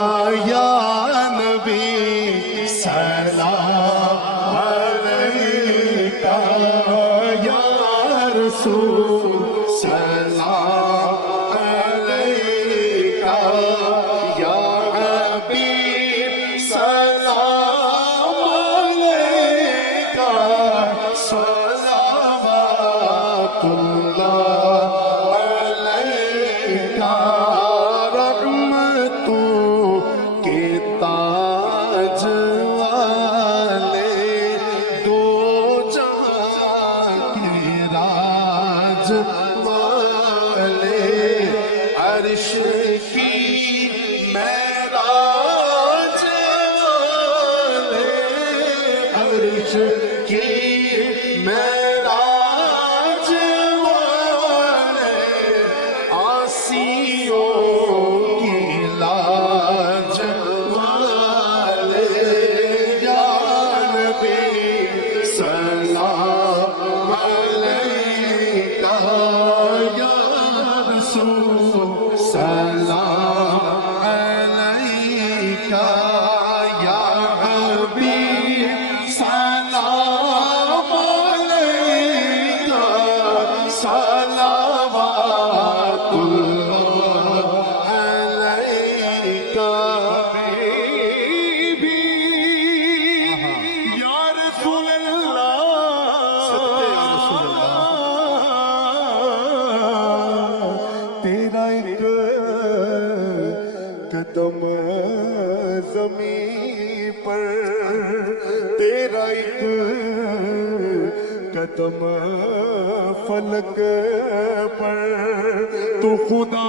یا نبی سلام علیکہ یا رسول سلام علیکہ یا حبیب سلام علیکہ صلوات اللہ علیکہ عرش کی معراج والے عرش کی معراج والے آسیوں کی لاج والے یا نبی سلام علیکہ یا رسول سلام علیکہ یا حبیب سلام علیکہ صلوات اللہ علیکہ حبیبی یا رسول اللہ تیرا ایک قدم زمین پر تیرا ایک قدم فلک پر تو خدا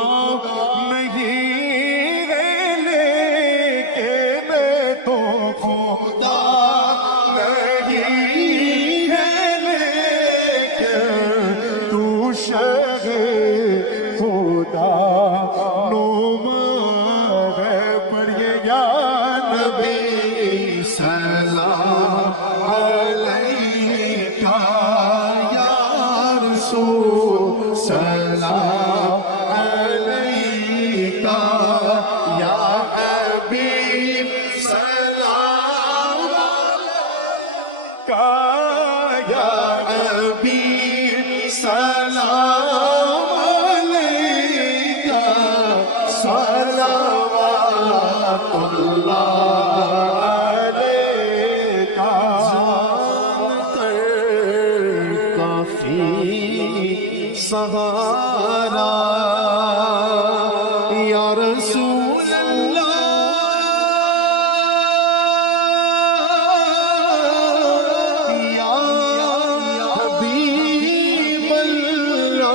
نہیں ہے لیکن تو خدا نہیں ہے لیکن تو شہ خدا نما ہے پڑھئے یا نبی سلام علیکہ یا رسول سلام علیکہ یا حبیب سلام علیکہ یا حبیب سلام علیکہ صلوات اللہ علیکہ کافی سہارا یا رسول اللہ یا حبیب اللہ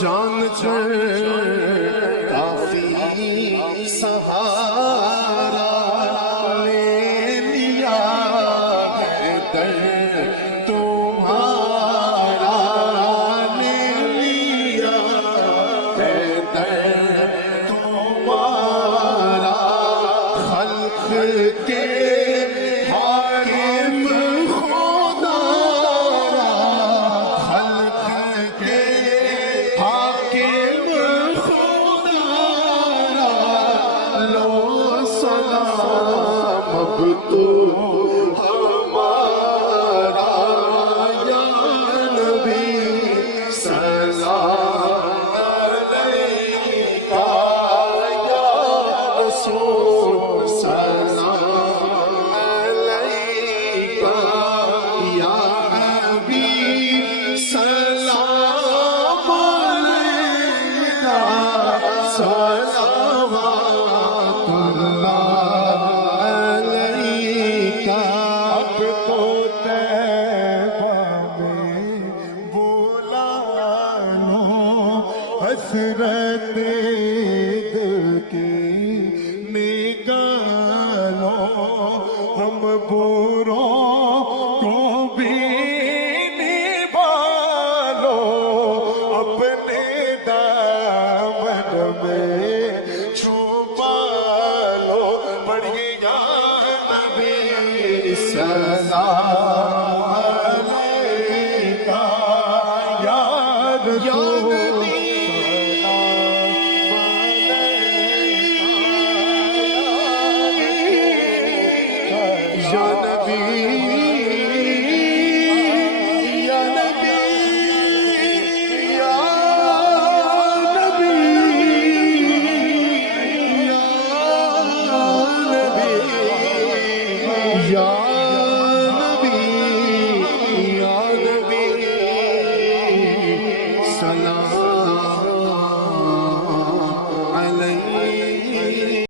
جان کافی سہارا لے لیا ہے در تمہارا لے لیا ہے در تمہارا خلق کے حاکم خدا را خلق کے حاکم خدا را لو سلام اب تو